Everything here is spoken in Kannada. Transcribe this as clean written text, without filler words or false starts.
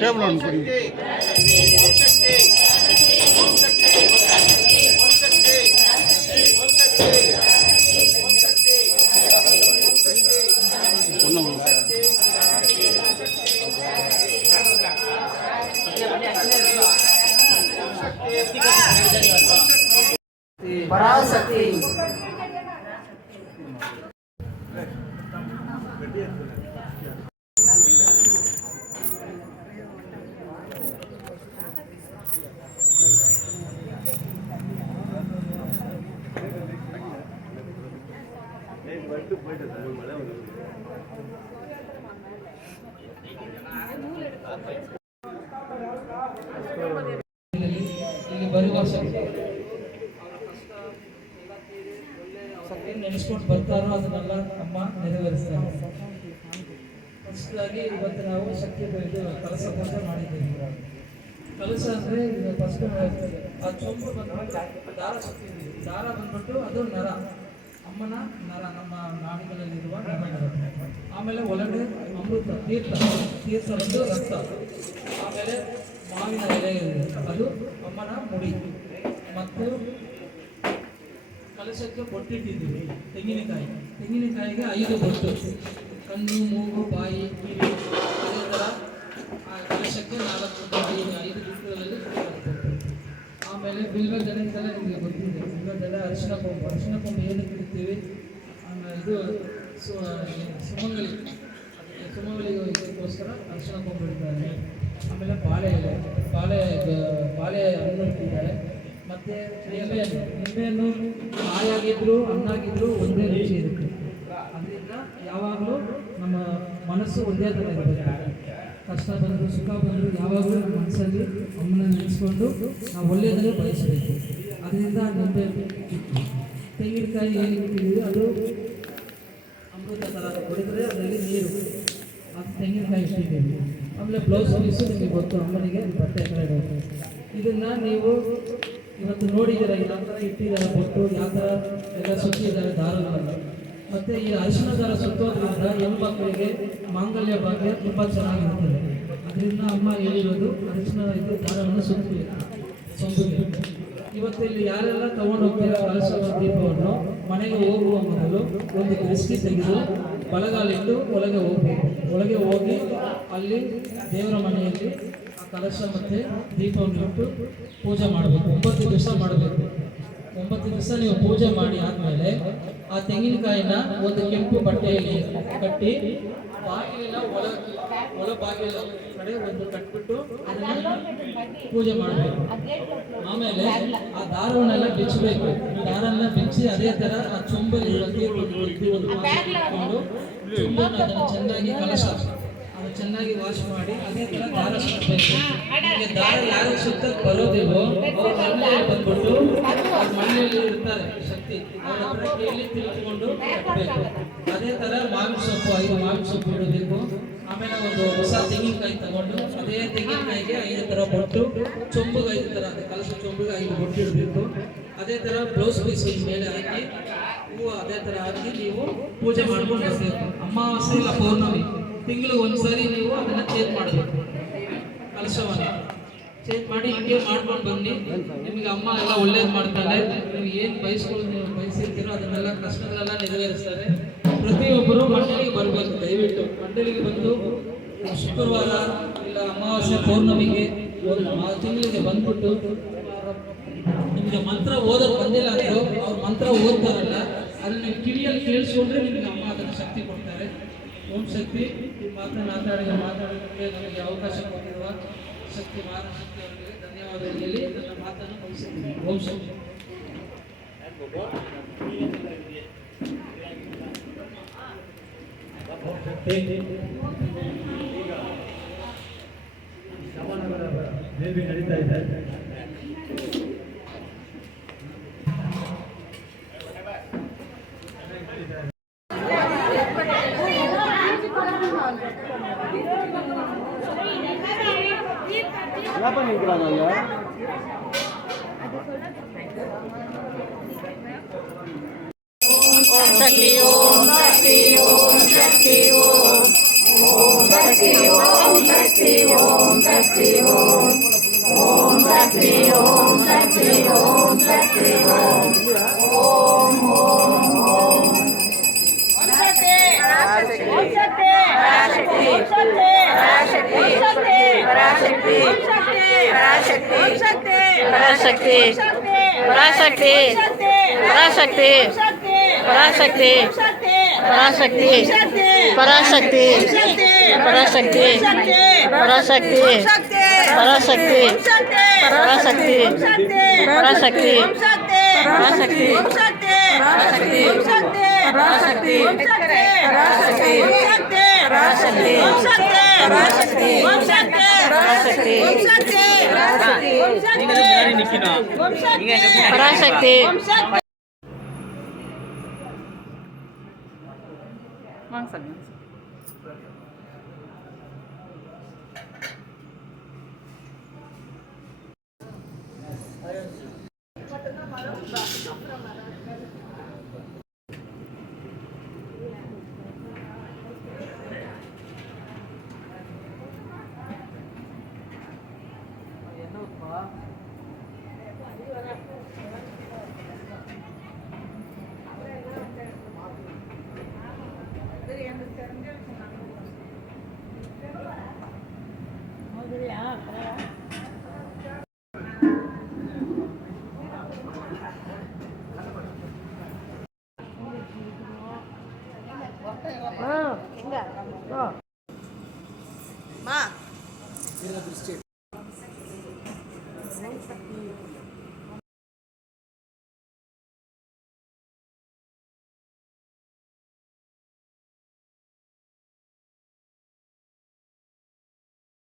ಟೇಬಲ್ ಅನ್ಕೊಡಿ. ಪರಾಶಕ್ತಿ ಇಲ್ಲಿ ಬರುವ ಶಕ್ತಿ ನೆನೆಸ್ಕೊಂಡು ಬರ್ತಾರೋ ಅದನ್ನೆಲ್ಲ ಅಮ್ಮ ನೆರವೇರಿಸ್ತಾರೆ. ಫಸ್ಟಾಗಿ ಇವತ್ತು ನಾವು ಶಕ್ತಿ ಇದು ಕಲಸ ಪೂಜೆ ಮಾಡಿದ್ದೀವಿ. ಕಲಸ ಅಂದರೆ ಇದು ಫಸ್ಟ್ ಆ ಚೊಂಬು ಬಂದ್ಬಿಟ್ಟು ದಾರ ಶಕ್ತಿ ದಾರ ಬಂದ್ಬಿಟ್ಟು ಅದು ನರ ಅಮ್ಮನ ನರ ನಮ್ಮ ನಾಡಿಗಳಲ್ಲಿರುವ ನರ. ಆಮೇಲೆ ಒಳಗಡೆ ಅಮೃತ ತೀರ್ಥ ಬಂದು ರಕ್ತ. ಆಮೇಲೆ ಮಾವಿನ ಎಲೆ ಅದು ಅಮ್ಮನ ಮುಡಿ. ಮತ್ತು ಕಲಶಕ್ಕೆ ಬೊಟ್ಟಿಟ್ಟಿದ್ದೀವಿ ತೆಂಗಿನಕಾಯಿಗೆ 5 ಬೊಟ್ಟು, ಕಣ್ಣು ಮೂಗು ಬಾಯಿ ಕಿವಿ. ಅದೇ ಥರ ಆ ಕಲಶಕ್ಕೆ 5 ದಿಕ್ಕುಗಳಲ್ಲಿ ಆಮೇಲೆ ಬಿಲ್ವದೆಲೆಯಿಂದಲೇ ನಿಮಗೆ ಗೊತ್ತಿದೆ. ಬಿಲ್ವದೆಲೆ ಅರಿಶಿನ ಕೊಂಬು ಏನಕ್ಕೆ ಇಡ್ತೀವಿ? ಆಮೇಲೆ ಇದು ಸುಮಂಗಲಿಗೋಸ್ಕರ ಅರಿಶಿನ ಕೊಂಬು ಇಡ್ತಾರೆ. ಆಮೇಲೆ ಬಾಳೆ ಹಣ್ಣು ಇಟ್ಟಿದ್ದಾರೆ. ಮತ್ತು ನಿಂಬೆಹಣ್ಣು ಕಾಯಾಗಿದ್ರು ಹಣ್ಣಾಗಿದ್ರು ಒಂದೇ ರುಚಿ ಇರುತ್ತೆ. ಅದರಿಂದ ಯಾವಾಗಲೂ ನಮ್ಮ ಮನಸ್ಸು ಒಂದೇ ಥರ ಇರಬೇಕು. ಕಷ್ಟ ಬಂದರೂ ಸುಖ ಬಂದರೂ ಯಾವಾಗಲೂ ನಮ್ಮ ಮನಸ್ಸಲ್ಲಿ ಅಮ್ಮನ ನೆನೆಸ್ಕೊಂಡು ನಾವು ಒಳ್ಳೆಯದನ್ನು ಬಯಸಬೇಕು. ಅದರಿಂದ ನಿಂಬೆ ತೆಂಗಿನಕಾಯಿ ಏನು ಇಟ್ಟಿದ್ದೀವಿ ಅದು ಅಮೃತ ಥರ ಹೊಡೆದರೆ ಅದರಲ್ಲಿ ನೀರು, ಅದು ತೆಂಗಿನಕಾಯಿ ಇಟ್ಟಿದ್ದೀವಿ. ಆಮೇಲೆ ಬ್ಲೌಸ್ ಪೀಸು ನಿಮಗೆ ಗೊತ್ತು, ಅಮ್ಮನಿಗೆ ಬಟ್ಟೆ ಕಡೆ. ಇದನ್ನು ನೀವು ಇವತ್ತು ನೋಡಿದ್ದೀರ ಯಾವ ಥರ ಇಟ್ಟಿದ್ದಾರೆ ಬೊಟ್ಟು, ಯಾವ ಥರ ಎಲ್ಲ ಸುತ್ತಿದ್ದಾರೆ ದಾರಗಳನ್ನು. ಮತ್ತು ಈ ಅರಿಶಿನ ದಾರ ಸುತ್ತೋದ್ರಿಂದ ಹೆಣ್ಮಕ್ಕಳಿಗೆ ಮಾಂಗಲ್ಯ ಭಾಗ್ಯ ತುಂಬ ಚೆನ್ನಾಗಿರುತ್ತದೆ. ಅದರಿಂದ ಅಮ್ಮ ಹೇಳಿರೋದು ಅರಿಶಿನ ಇದು ದಾರವನ್ನು ಸೊಂಬಿಗೆ. ಇವತ್ತು ಇಲ್ಲಿ ಯಾರೆಲ್ಲ ತಗೊಂಡು ಹೋಗ್ತೀರಾ ಕಲಶ ದೀಪವನ್ನು ಮನೆಗೆ ಹೋಗುವ ಮೊದಲು ಒಂದು ದೃಷ್ಟಿ ತೆಗೆದು ಬಲಗಾಲಿಟ್ಟು ಒಳಗೆ ಹೋಗ್ಬೇಕು. ಒಳಗೆ ಹೋಗಿ ಅಲ್ಲಿ ದೇವರ ಮನೆಯಲ್ಲಿ ಆ ಕಲಶ ಮತ್ತು ದೀಪವನ್ನು ಇಟ್ಟು ಪೂಜೆ ಮಾಡಬೇಕು. 9 ದಿವಸ ಮಾಡಬೇಕು. 9 ದಿವಸ ನೀವು ಪೂಜೆ ಮಾಡಿ ಆದಮೇಲೆ ಆ ತೆಂಗಿನಕಾಯಿನ ಒಂದು ಕೆಂಪು ಬಟ್ಟೆಯಲ್ಲಿ ಕಟ್ಟಿ ಬಾಗಿಲಿನ ಒಳ ಬಾಗಿಲ ಕಡೆ ಒಂದು ಕಟ್ಬಿಟ್ಟು ಅದನ್ನ ಪೂಜೆ ಮಾಡಬೇಕು. ಆಮೇಲೆ ಆ ದಾರವನ್ನೆಲ್ಲ ಬಿಚ್ಚಬೇಕು. ದಾರನ್ನ ಬಿಚ್ಚಿ ಅದೇ ತರ ಆ ಚುಂಬಲ್ಲಿ ಒಂದು ಚುಂಬನ್ನು ಅದನ್ನು ಚೆನ್ನಾಗಿ ಕಲಶ ಅದು ಚೆನ್ನಾಗಿ ವಾಶ್ ಮಾಡಿ ಅದೇ ತರ ದಾರ ಸುತ್ತಬೇಕು. ನಿಮಗೆ ದಾರ ಯಾರು ಸುತ್ತಕ್ಕೆ ಬರೋದಿಲ್ವೋ ಅವ್ರು ಮನೆಯಲ್ಲಿ ಬಂದ್ಬಿಟ್ಟು ಅವ್ರ ಮನೆಯಲ್ಲಿ ಇರ್ತಾರೆ ಶಕ್ತಿ, ಅವ್ರ ಹತ್ರ ಕೇಳಿ ತಿಳ್ಕೊಂಡು ಕಟ್ಟಬೇಕು. ಅದೇ ತರ ಮಾವಿನ ಸೊಪ್ಪು 5 ಮಾವಿನ ಸೊಪ್ಪು ಇಡಬೇಕು. ಆಮೇಲೆ ಒಂದು ಹೊಸ ತೆಂಗಿನಕಾಯಿ ತಗೊಂಡು ಅದೇ ತೆಂಗಿನಕಾಯಿಗೆ 5 ತರ ಬೊಟ್ಟು, ಚೊಂಬಿಗೆ 5 ತರ, ಕಲಸ ಚೊಂಬಿಗೆ 5 ಬೊಟ್ಟು ಇಡಬೇಕು. ಅದೇ ತರ ಬ್ಲೌಸ್ ಪೀಸ್ ಮೇಲೆ ಹಾಕಿ ಹೂವು ಅದೇ ತರ ಹಾಕಿ ನೀವು ಪೂಜೆ ಮಾಡ್ಕೊಂಡು ಬರಬೇಕು. ಅಮಾವಾಸ್ಯೆ ಇಲ್ಲ ಪೌರ್ಣಮಿ ತಿಂಗಳಿಗೆ ಒಂದ್ಸರಿ ನೀವು ಅದನ್ನ ಚೇಂಜ್ ಮಾಡಬೇಕು. ಕಲಶವನ್ನು ಚೇಂಜ್ ಮಾಡಿ ಹಿಂಗೆ ಮಾಡ್ಕೊಂಡು ಬನ್ನಿ. ನಿಮಗೆ ಅಮ್ಮ ಎಲ್ಲ ಒಳ್ಳೇದು ಮಾಡ್ತಾಳೆ. ನೀವು ಏನು ಬಯಸಿರ್ತೀರೋ ಅದನ್ನೆಲ್ಲ ಕಷ್ಟಗಳೆಲ್ಲ ನೆರವೇರಿಸ್ತಾರೆ. ಪ್ರತಿಯೊಬ್ಬರು ಮಂಡಳಿಗೆ ಬರಬೇಕು. ದಯವಿಟ್ಟು ಮಂಡಳಿಗೆ ಬಂದು ಶುಕ್ರವಾರ ಇಲ್ಲ ಅಮಾವಾಸ್ಯೆ ಪೌರ್ಣಮಿಗೆ ಒಂದು ತಿಂಗಳಿಗೆ ಬಂದ್ಬಿಟ್ಟು ನಿಮಗೆ ಮಂತ್ರ ಓದೋದು ಬಂದಿಲ್ಲ ಅಂದರು ಅವ್ರು ಮಂತ್ರ ಓದ್ತಾರಲ್ಲ ಅದನ್ನ ನೀವು ಕಿವಿಯಲ್ಲಿ ಕೇಳಿಸ್ಕೊಂಡ್ರೆ ನಿಮಗೆ ಅಮ್ಮ ಅದನ್ನು ಶಕ್ತಿ ಕೊಡ್ತಾರೆ. ಓಂ ಶಕ್ತಿ. ಈ ಮಾತಾಡೋದಕ್ಕೆ ನನಗೆ ಅವಕಾಶ ಕೊಟ್ಟಿರುವ ಶಕ್ತಿ ಮಹಾಶಕ್ತಿ ಅವರಿಗೆ ಧನ್ಯವಾದಗಳು ಹೇಳಿ ನನ್ನ ಮಾತನ್ನು ಮುಗಿಸಿದ್ದೀನಿ. ಓಂ ಶಕ್ತಿ. ದೇವಿ ನಡೀತಾ ಇದೆ. என்ன பண்ணிக்கிறாங்க ஓம் சக்தி ஓம் சக்தி ஓம் சக்தி ஓம் ஓம் சக்தி ஓம் சக்தி ஓம் சக்தி ஓம் ஓம் சக்தி ஓம் சக்தி ஓம் சக்தி ஓம் ஓம் ஓம் ஓம் பராசக்தி பராசக்தி பராசக்தி பராசக்தி பராசக்தி பராசக்தி பராசக்தி பராசக்தி பராசக்தி பராசக்தி பராசக்தி பராசக்தி பராசக்தி பராசக்தி பராசக்தி பராசக்தி பராசக்தி பராசக்தி வாங்க சார். Ma.